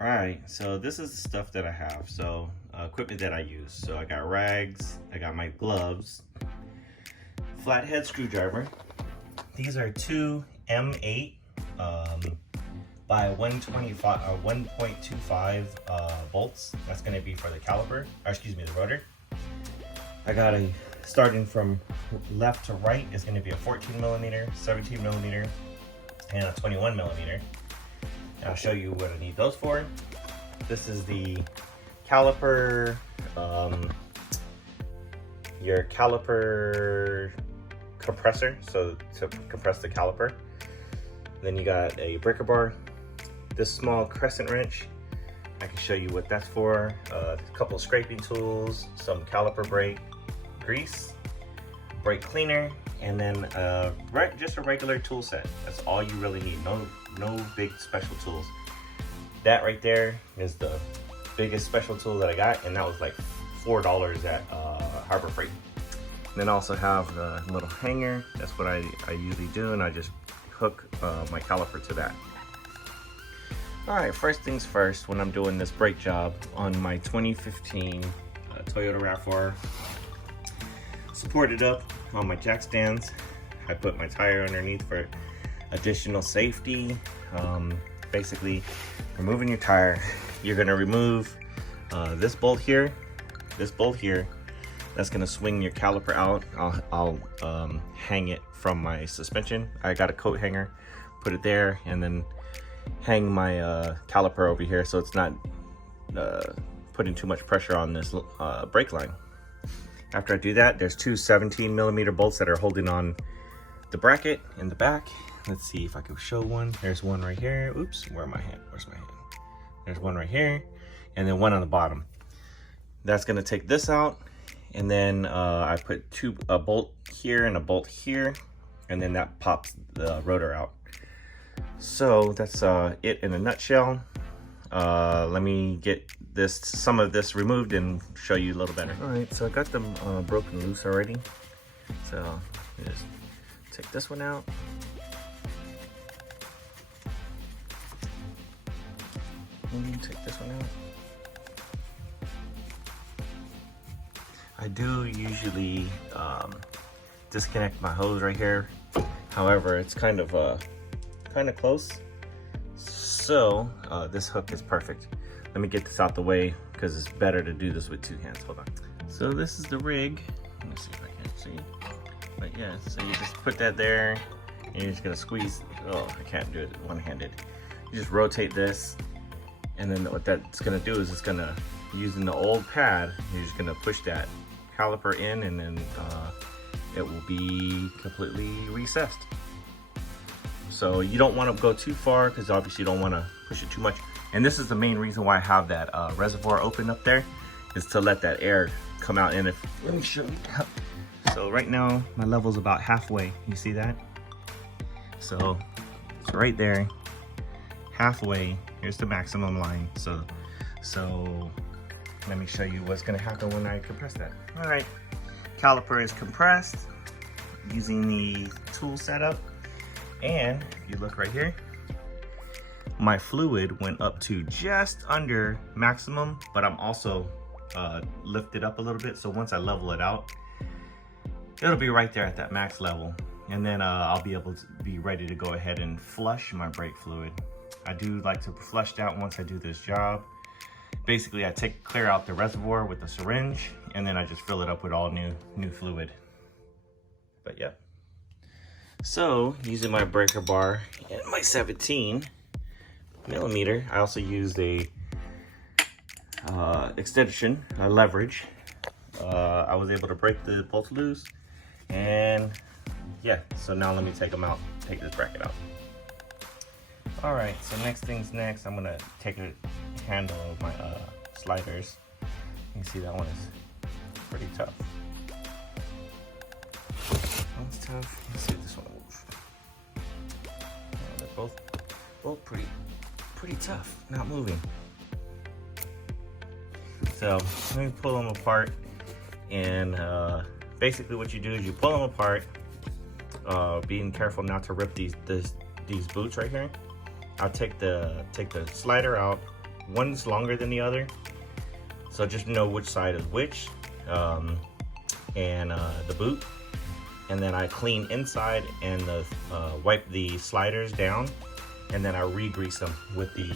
All right, so this is the stuff that I have. So equipment that I use. So I got rags, I got my gloves, flathead screwdriver. These are two M8 by 125 or 1.25 bolts. That's going to be for the caliper, or excuse me, the rotor. I got a, starting from left to right, is going to be a 14 millimeter, 17 millimeter, and a 21 millimeter. And I'll show you what I need those for. This is the caliper, your caliper compressor, so to compress the caliper. Then you got a breaker bar, this small crescent wrench. I can show you what that's for. A couple of scraping tools, some caliper brake grease, brake cleaner, and then just a regular tool set. That's all you really need. No big special tools. That right there is the biggest special tool that I got, and that was like $4 at Harbor Freight. And then I also have the little hanger. That's what I usually do, and I just hook my caliper to that. All right, first things first, when I'm doing this brake job on my 2015 Toyota RAV4, supported up on my jack stands. I put my tire underneath for additional safety. Basically, removing your tire, you're gonna remove this bolt here, that's gonna swing your caliper out. I'll hang it from my suspension. I got a coat hanger, put it there, and then hang my caliper over here so it's not putting too much pressure on this brake line. After I do that, there's two 17 millimeter bolts that are holding on the bracket in the back. Let's see if I can show one. There's one right here. Oops, where's my hand? There's one right here, and then one on the bottom. That's gonna take this out, and then I put a bolt here and a bolt here, and then that pops the rotor out. So that's it in a nutshell. Let me get some of this removed and show you a little better. All right, so I got them broken loose already. So just take this one out. Take this one out. I do usually disconnect my hose right here. However, it's kind of close. So this hook is perfect. Let me get this out the way because it's better to do this with two hands. Hold on. So this is the rig. Let me see if I can see. But yeah, so you just put that there and you're just gonna squeeze. Oh, I can't do it one-handed. You just rotate this, and then what that's gonna do is it's gonna, using the old pad, you're just gonna push that caliper in, and then it will be completely recessed. So you don't want to go too far because obviously you don't want to push it too much. And this is the main reason why I have that reservoir open up there, is to let that air come out. And let me show you. So right now my level's about halfway. You see that? So it's right there, halfway. Here's the maximum line. So let me show you what's gonna happen when I compress that. All right, caliper is compressed using the tool setup. And if you look right here, my fluid went up to just under maximum, but I'm also lifted up a little bit. So once I level it out, it'll be right there at that max level. And then I'll be able to be ready to go ahead and flush my brake fluid. I do like to flush that once I do this job. Basically, I clear out the reservoir with the syringe, and then I just fill it up with all new fluid. But yeah. So using my breaker bar and my 17 millimeter, I also used a extension, a leverage. I was able to break the bolts loose, and yeah. So now let me take this bracket out. All right, so next things next, I'm gonna take a handle of my sliders. You can see that one is pretty tough. That's tough. Let's see if this one moves. They're both pretty tough, not moving. So let me pull them apart, and basically what you do is you pull them apart, being careful not to rip these boots right here. I'll take the slider out, one's longer than the other, so just know which side is which. And the boot, and then I clean inside and wipe the sliders down, and then I re-grease them with the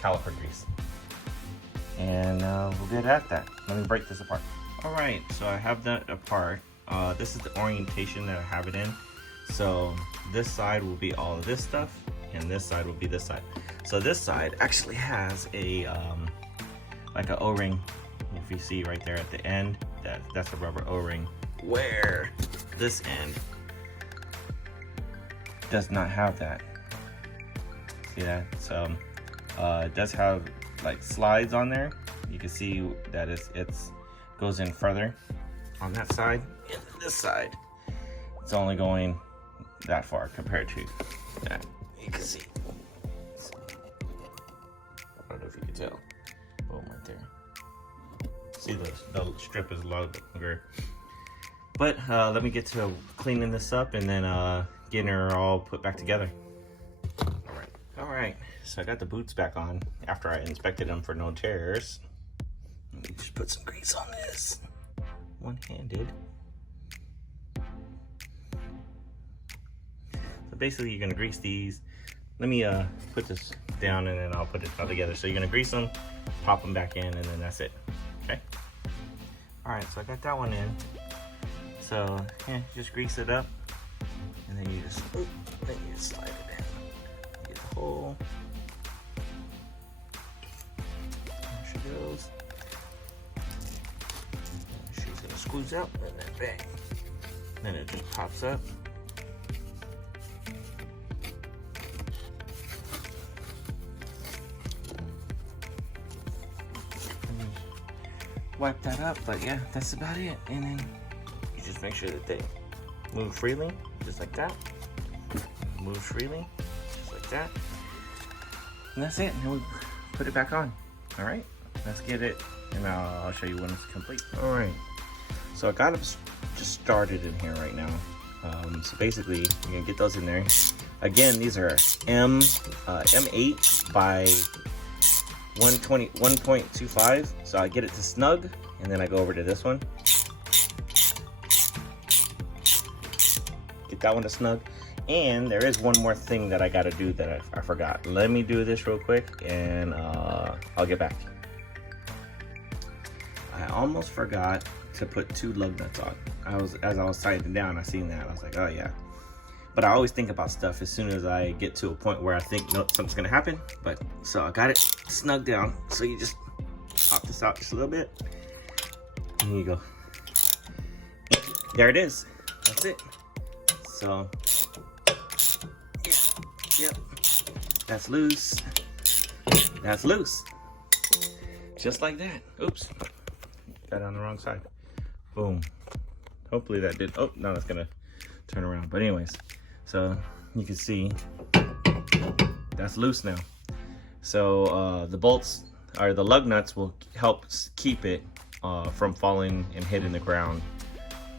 caliper grease. And we'll get at that. Let me break this apart. Alright, so I have that apart. This is the orientation that I have it in. So this side will be all of this stuff, and this side will be this side. So this side actually has a like an O-ring. If you see right there at the end, that's a rubber O-ring, where this end does not have that. See that? So it does have like slides on there. You can see that it's goes in further on that side, and this side it's only going that far compared to that. You can see. I don't know if you can tell. Boom, right there. See, the strip is longer. But let me get to cleaning this up and then getting her all put back together. Alright, so I got the boots back on after I inspected them for no tears. Let me just put some grease on this. One-handed. So basically you're gonna grease these. Let me put this down and then I'll put it all together. So you're gonna grease them, pop them back in, and then that's it. Okay. Alright, so I got that one in. So yeah, just grease it up, and then you just slide it in. Get the hole. There she goes. And she's gonna squeeze out, and then bang. Then it just pops up. Wipe that up, but yeah, that's about it. And then you just make sure that they move freely, just like that. Move freely, just like that. And that's it. And then we put it back on. All right, let's get it, and I'll show you when it's complete. All right, so I got them just started in here right now. So basically, you're gonna get those in there. Again, these are M8 by 1.25, so I get it to snug, and then I go over to this one, get that one to snug. And there is one more thing that I gotta do that I forgot. Let me do this real quick, and I'll get back. I almost forgot to put 2 lug nuts on. As I was tightening down, I seen that. I was like, oh yeah. But I always think about stuff as soon as I get to a point where I think, no, something's gonna happen. But so I got it snug down. So you just pop this out just a little bit. And here you go. There it is. That's it. So, yeah, yep. That's loose. That's loose. Just like that. Oops. Got it on the wrong side. Boom. Hopefully that did. Oh, no, it's gonna turn around. But anyways. So you can see that's loose now. So the bolts, or the lug nuts, will help keep it from falling and hitting the ground,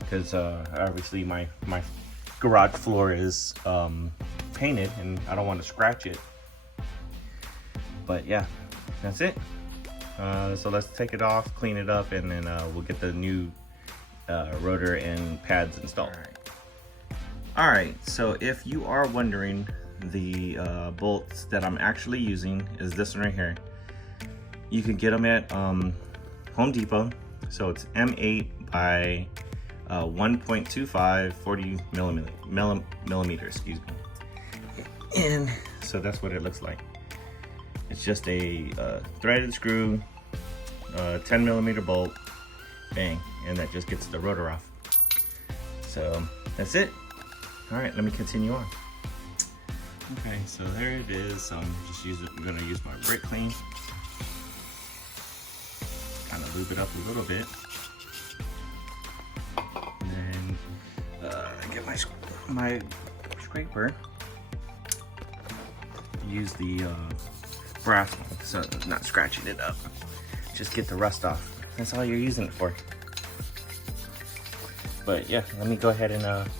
because obviously my garage floor is painted and I don't want to scratch it. But yeah, that's it. So let's take it off, clean it up, and then we'll get the new rotor and pads installed. Alright, so if you are wondering, the bolts that I'm actually using is this one right here. You can get them at Home Depot. So it's M8 by 1.25, 40 millimeters, excuse me. And so that's what it looks like. It's just a threaded screw, 10 millimeter bolt, bang, and that just gets the rotor off. So that's it. All right, let me continue on. Okay, so there it is. I'm gonna use my brake clean, kind of lube it up a little bit, and then get my scraper. Use the brass one, so not scratching it up. Just get the rust off. That's all you're using it for. But yeah, let me go ahead and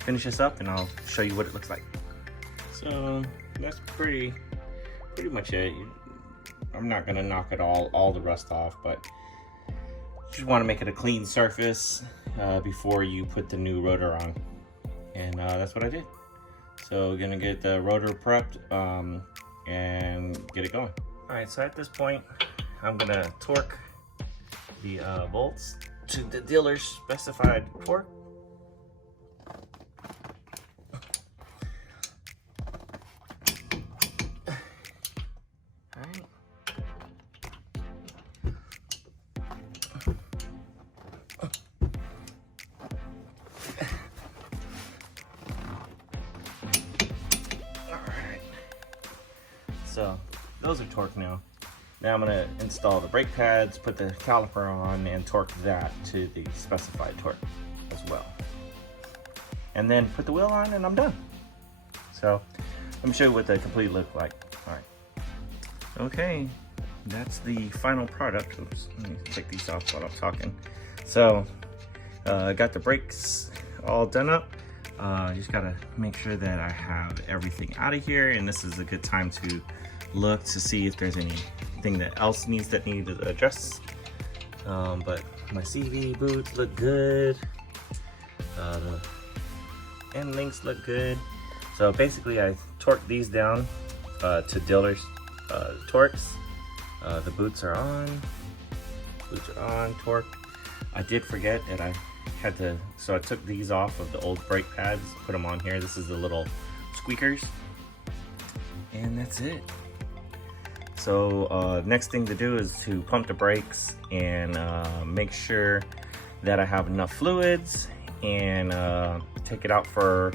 finish this up, and I'll show you what it looks like. So that's pretty much it. I'm not gonna knock it all the rust off, but you just want to make it a clean surface before you put the new rotor on, and that's what I did. So gonna get the rotor prepped and get it going. All right, so at this point, I'm gonna torque the bolts to the dealer's specified torque. So those are torqued now. Now I'm gonna install the brake pads, put the caliper on, and torque that to the specified torque as well. And then put the wheel on and I'm done. So let me show you what the complete look like. All right. Okay, that's the final product. Oops, let me take these off while I'm talking. So I got the brakes all done up. Just gotta make sure that I have everything out of here, and this is a good time to look to see if there's anything that else needs to adjust. But my CV boots look good. The end links look good. So basically I torqued these down to dealer's torques. The boots are on. Torqued. I did forget that I had to, so I took these off of the old brake pads, put them on here. This is the little squeakers, and that's it. So next thing to do is to pump the brakes and make sure that I have enough fluids, and take it out for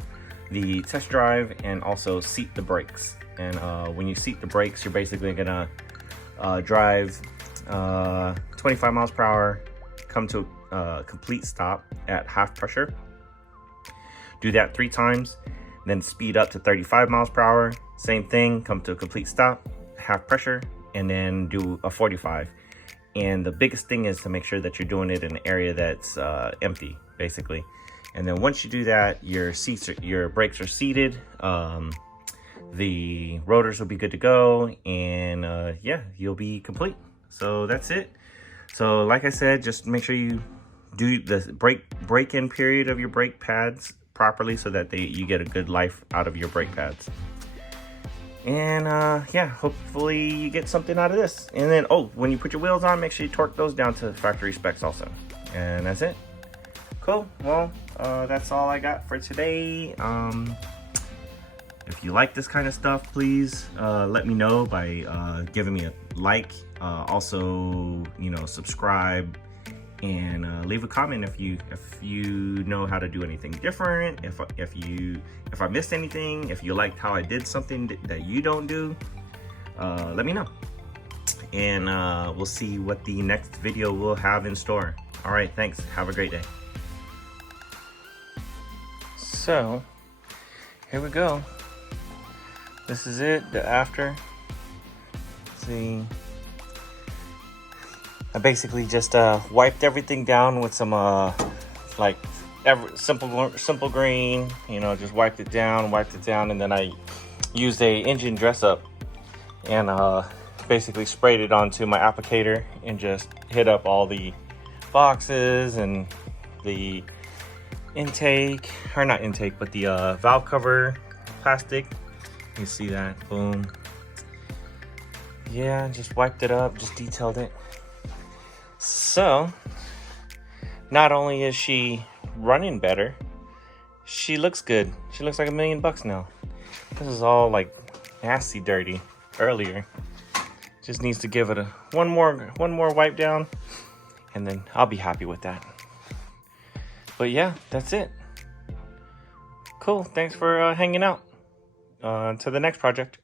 the test drive, and also seat the brakes. And when you seat the brakes, you're basically gonna drive 25 miles per hour, come to a complete stop at half pressure. Do that 3 times, then speed up to 35 miles per hour. Same thing, come to a complete stop, half pressure, and then do a 45. And the biggest thing is to make sure that you're doing it in an area that's empty, basically. And then once you do that, your brakes are seated, the rotors will be good to go, and yeah, you'll be complete. So that's it. So like I said, just make sure you do the break-in period of your brake pads properly, so that you get a good life out of your brake pads. And yeah, hopefully you get something out of this. And then, oh, when you put your wheels on, make sure you torque those down to factory specs also. And that's it. Cool. Well, that's all I got for today. If you like this kind of stuff, please let me know by giving me a like. Also, you know, subscribe, and leave a comment if you know how to do anything different. If I missed anything, if you liked how I did something that you don't do, let me know. And we'll see what the next video will have in store. All right, thanks. Have a great day. So here we go. This is it, the after. See, I basically just wiped everything down with some like simple green, you know, just wiped it down, and then I used a engine dress up and basically sprayed it onto my applicator and just hit up all the boxes and the intake, or not intake, but the valve cover plastic. You see that? Boom. Yeah, just wiped it up, just detailed it. So not only is she running better, she looks good. She looks like $1 million now. This is all like nasty dirty earlier. Just needs to give it one more wipe down, and then I'll be happy with that. But yeah, that's it. Cool. Thanks for hanging out. To the next project.